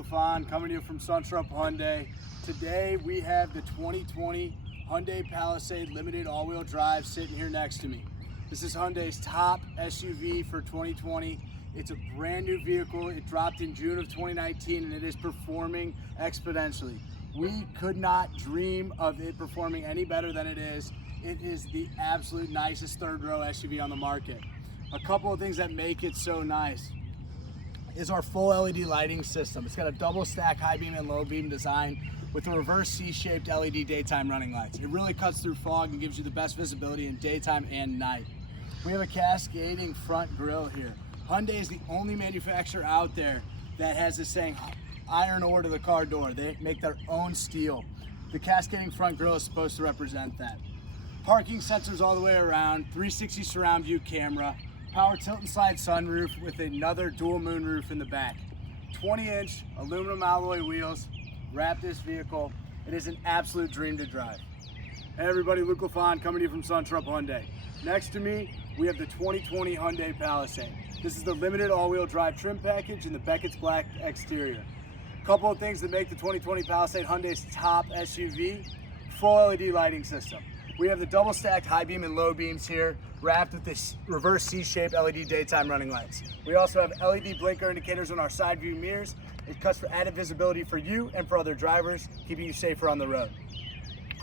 Lafon coming to you from Sunstrup Hyundai. Today we have the 2020 Hyundai Palisade Limited all-wheel drive sitting here next to me. This is Hyundai's top SUV for 2020. It's a brand new vehicle. It dropped in June of 2019 and it is performing exponentially. We could not dream of it performing any better than it is. It is the absolute nicest third row SUV on the market. A couple of things that make it so nice is our full LED lighting system. It's got a double stack high beam and low beam design with a reverse C-shaped LED daytime running lights. It really cuts through fog and gives you the best visibility in daytime and night. We have a cascading front grille here. Hyundai is the only manufacturer out there that has this saying iron ore to the car door. They make their own steel. The cascading front grille is supposed to represent that. Parking sensors all the way around, 360 surround view camera, power tilt and slide sunroof with another dual moon roof in the back. 20-inch aluminum alloy wheels wrap this vehicle. It is an absolute dream to drive. Hey everybody, Luke Lafon coming to you from Sunstrup Hyundai. Next to me, we have the 2020 Hyundai Palisade. This is the limited all-wheel drive trim package in the Beckett's black exterior. A couple of things that make the 2020 Palisade Hyundai's top SUV: full LED lighting system. We have the double stacked high beam and low beams here, wrapped with this reverse C-shaped LED daytime running lights. We also have LED blinker indicators on our side view mirrors. It cuts for added visibility for you and for other drivers, keeping you safer on the road.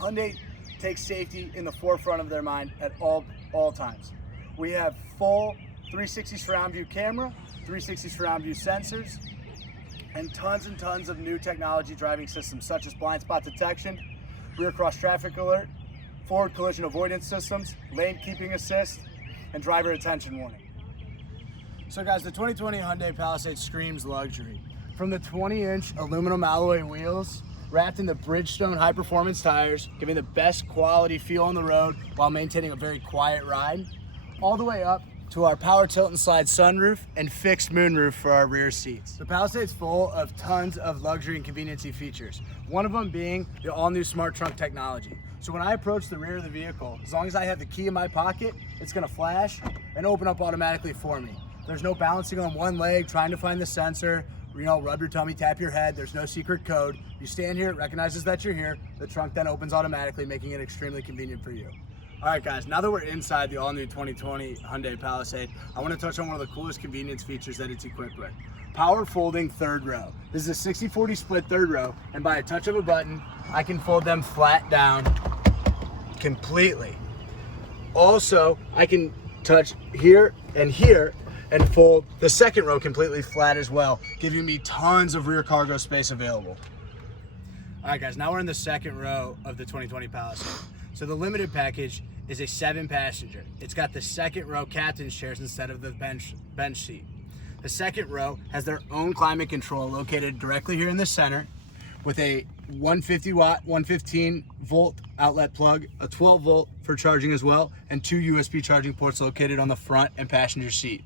Hyundai takes safety in the forefront of their mind at all times. We have full 360 surround view camera, 360 surround view sensors, and tons of new technology driving systems such as blind spot detection, rear cross traffic alert, forward collision avoidance systems, lane keeping assist, and driver attention warning. So guys, the 2020 Hyundai Palisade screams luxury. From the 20-inch aluminum alloy wheels, wrapped in the Bridgestone high-performance tires, giving the best quality feel on the road while maintaining a very quiet ride, all the way up to our power tilt and slide sunroof and fixed moonroof for our rear seats. The Palisade's full of tons of luxury and conveniency features, one of them being the all-new smart trunk technology. So when I approach the rear of the vehicle, as long as I have the key in my pocket, it's gonna flash and open up automatically for me. There's no balancing on one leg, trying to find the sensor, rub your tummy, tap your head. There's no secret code. You stand here, it recognizes that you're here. The trunk then opens automatically, making it extremely convenient for you. All right, guys, now that we're inside the all-new 2020 Hyundai Palisade, I want to touch on one of the coolest convenience features that it's equipped with. Power folding third row. This is a 60-40 split third row, and by a touch of a button, I can fold them flat down completely. Also, I can touch here and fold the second row completely flat as well, giving me tons of rear cargo space available. All right, guys, now we're in the second row of the 2020 Palisade. So the limited package is a 7-passenger. It's got the second row captain's chairs instead of the bench seat. The second row has their own climate control located directly here in the center with a 150 watt, 115 volt outlet plug, a 12 volt for charging as well, and 2 USB charging ports located on the front and passenger seat.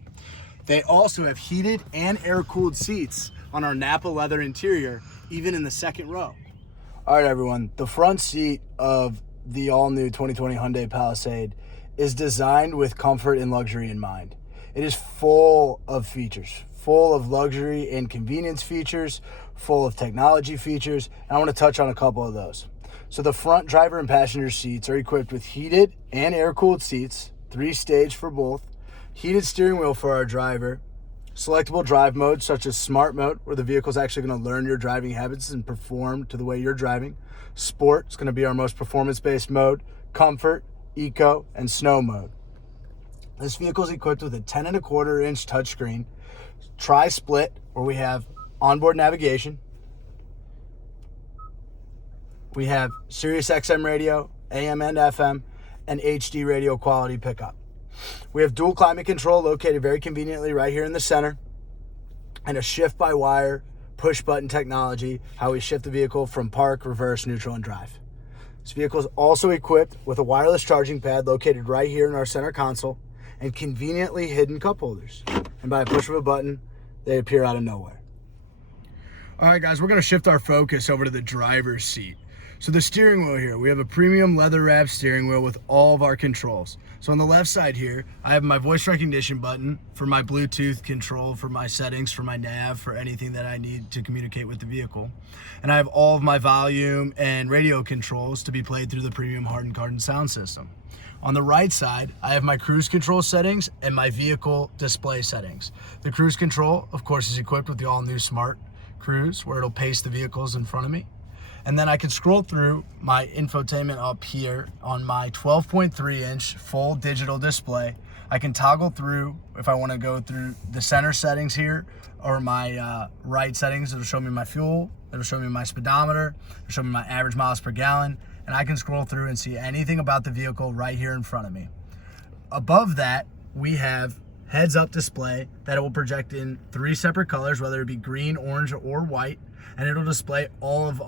They also have heated and air-cooled seats on our Napa leather interior, even in the second row. All right, everyone, the front seat of the all-new 2020 Hyundai Palisade is designed with comfort and luxury in mind. It is full of features, full of luxury and convenience features, full of technology features, and I want to touch on a couple of those. So the front driver and passenger seats are equipped with heated and air-cooled seats, 3-stage for both, heated steering wheel for our driver, selectable drive modes such as Smart Mode, where the vehicle is actually going to learn your driving habits and perform to the way you're driving. Sport is going to be our most performance-based mode. Comfort, Eco, and Snow mode. This vehicle is equipped with a 10.25-inch touchscreen, tri-split, where we have onboard navigation. We have Sirius XM radio, AM and FM, and HD radio quality pickup. We have dual climate control located very conveniently right here in the center, and a shift-by-wire push-button technology, how we shift the vehicle from park, reverse, neutral, and drive. This vehicle is also equipped with a wireless charging pad located right here in our center console and conveniently hidden cup holders. And by a push of a button, they appear out of nowhere. All right, guys, we're going to shift our focus over to the driver's seat. So the steering wheel here, we have a premium leather wrapped steering wheel with all of our controls. So on the left side here, I have my voice recognition button for my Bluetooth control, for my settings, for my nav, for anything that I need to communicate with the vehicle. And I have all of my volume and radio controls to be played through the premium hardened sound system. On the right side, I have my cruise control settings and my vehicle display settings. The cruise control, of course, is equipped with the all-new Smart Cruise, where it'll pace the vehicles in front of me. And then I can scroll through my infotainment up here on my 12.3-inch full digital display. I can toggle through if I want to go through the center settings here or my right settings. It'll show me my fuel, it'll show me my speedometer, it'll show me my average miles per gallon, and I can scroll through and see anything about the vehicle right here in front of me. Above that, we have heads-up display that will project in 3 separate colors, whether it be green, orange, or white, and it'll display all of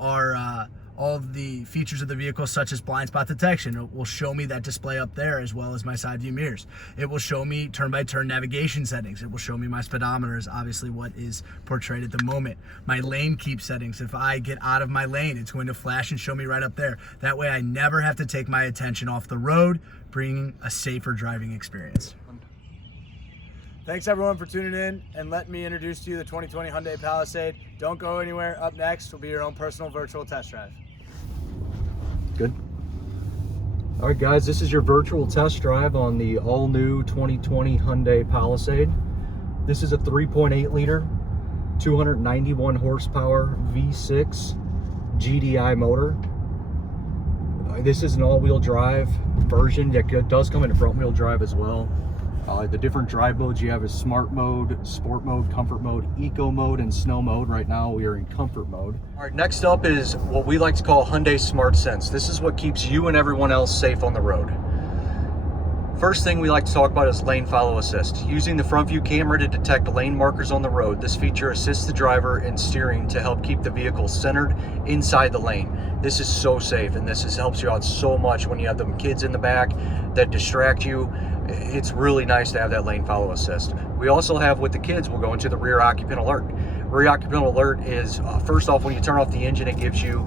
the features of the vehicle, such as blind spot detection. It will show me that display up there, as well as my side view mirrors. It will show me turn-by-turn navigation settings. It will show me my speedometer, is obviously what is portrayed at the moment. My lane keep settings. If I get out of my lane, it's going to flash and show me right up there. That way I never have to take my attention off the road, bringing a safer driving experience. Thanks everyone for tuning in, and let me introduce to you the 2020 Hyundai Palisade. Don't go anywhere. Up next will be your own personal virtual test drive. Good. All right, guys, this is your virtual test drive on the all-new 2020 Hyundai Palisade. This is a 3.8 liter, 291 horsepower V6 GDI motor. This is an all-wheel drive version that does come in a front-wheel drive as well. The different drive modes you have is Smart Mode, Sport Mode, Comfort Mode, Eco Mode, and Snow Mode. Right now we are in Comfort Mode. All right, next up is what we like to call Hyundai Smart Sense. This is what keeps you and everyone else safe on the road. First thing we like to talk about is lane follow assist. Using the front view camera to detect lane markers on the road, this feature assists the driver in steering to help keep the vehicle centered inside the lane. This is so safe, and this helps you out so much when you have them kids in the back that distract you. It's really nice to have that lane follow assist. We also have, with the kids, we'll go into the rear occupant alert. Rear occupant alert is, first off, when you turn off the engine, it gives you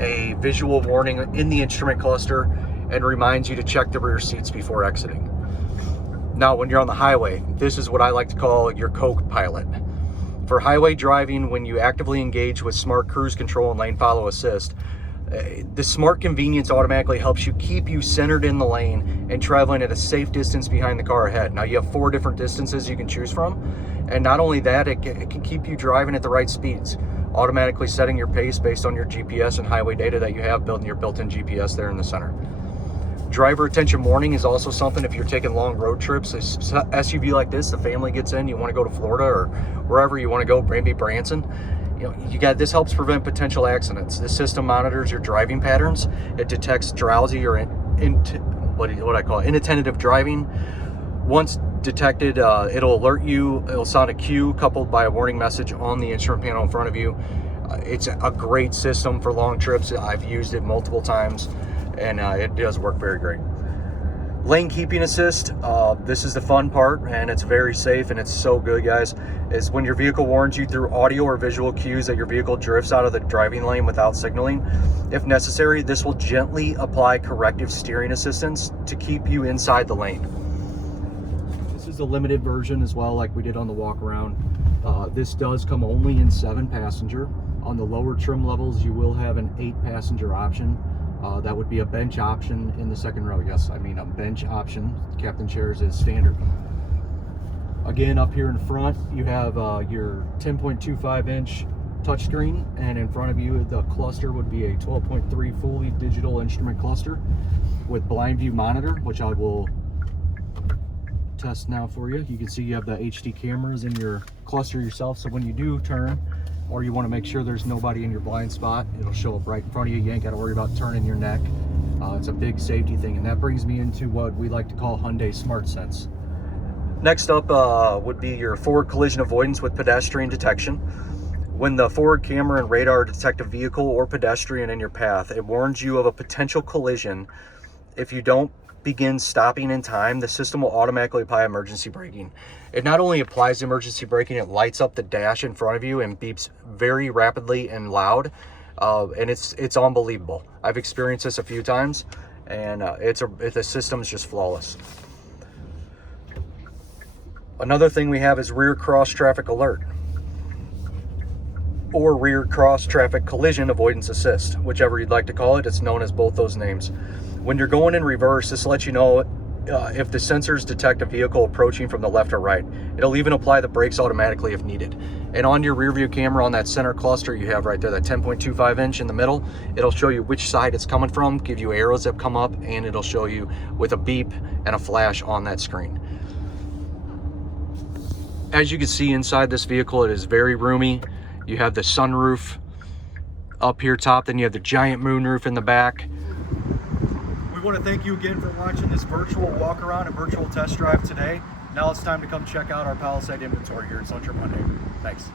a visual warning in the instrument cluster and reminds you to check the rear seats before exiting. Now, when you're on the highway, this is what I like to call your co-pilot. For highway driving, when you actively engage with Smart Cruise Control and Lane Follow Assist, the Smart Convenience automatically helps you keep you centered in the lane and traveling at a safe distance behind the car ahead. Now, you have 4 different distances you can choose from, and not only that, it can keep you driving at the right speeds, automatically setting your pace based on your GPS and highway data that you have, building your built-in GPS there in the center. Driver attention warning is also something if you're taking long road trips. A SUV like this, the family gets in, you want to go to Florida or wherever you want to go, maybe Branson. This helps prevent potential accidents. This system monitors your driving patterns. It detects drowsy or inattentive driving. Once detected, it'll alert you. It'll sound a cue coupled by a warning message on the instrument panel in front of you. It's a great system for long trips. I've used it multiple times, and it does work very great. Lane keeping assist, this is the fun part, and it's very safe, and it's so good, guys, is when your vehicle warns you through audio or visual cues that your vehicle drifts out of the driving lane without signaling. If necessary, this will gently apply corrective steering assistance to keep you inside the lane. This is the limited version as well, like we did on the Walkaround. This does come only in 7-passenger. On the lower trim levels, you will have an 8-passenger option. That would be a bench option in the second row. Yes, I mean a bench option. Captain chairs is standard. Again, up here in front, you have your 10.25-inch touchscreen, and in front of you, the cluster would be a 12.3 fully digital instrument cluster with blind view monitor, which I will test now for you. You can see you have the HD cameras in your cluster yourself, so when you do turn, or you want to make sure there's nobody in your blind spot, it'll show up right in front of you. You ain't got to worry about turning your neck. It's a big safety thing, and that brings me into what we like to call Hyundai Smart Sense. Next up would be your forward collision avoidance with pedestrian detection. When the forward camera and radar detect a vehicle or pedestrian in your path, it warns you of a potential collision. If you don't begin stopping in time, the system will automatically apply emergency braking. It not only applies emergency braking, it lights up the dash in front of you and beeps very rapidly and loud. and it's unbelievable. I've experienced this a few times, and the system is just flawless. Another thing we have is rear cross traffic alert, or rear cross traffic collision avoidance assist, whichever you'd like to call it. It's known as both those names. When you're going in reverse, this lets you know if the sensors detect a vehicle approaching from the left or right. It'll even apply the brakes automatically if needed. And on your rear view camera, on that center cluster you have right there, that 10.25 inch in the middle, it'll show you which side it's coming from, give you arrows that come up, and it'll show you with a beep and a flash on that screen. As you can see inside this vehicle, it is very roomy. You have the sunroof up here top, then you have the giant moonroof in the back. We want to thank you again for watching this virtual walk around and virtual test drive today. Now it's time to come check out our Palisade inventory here at Suntrip Hyundai. Thanks.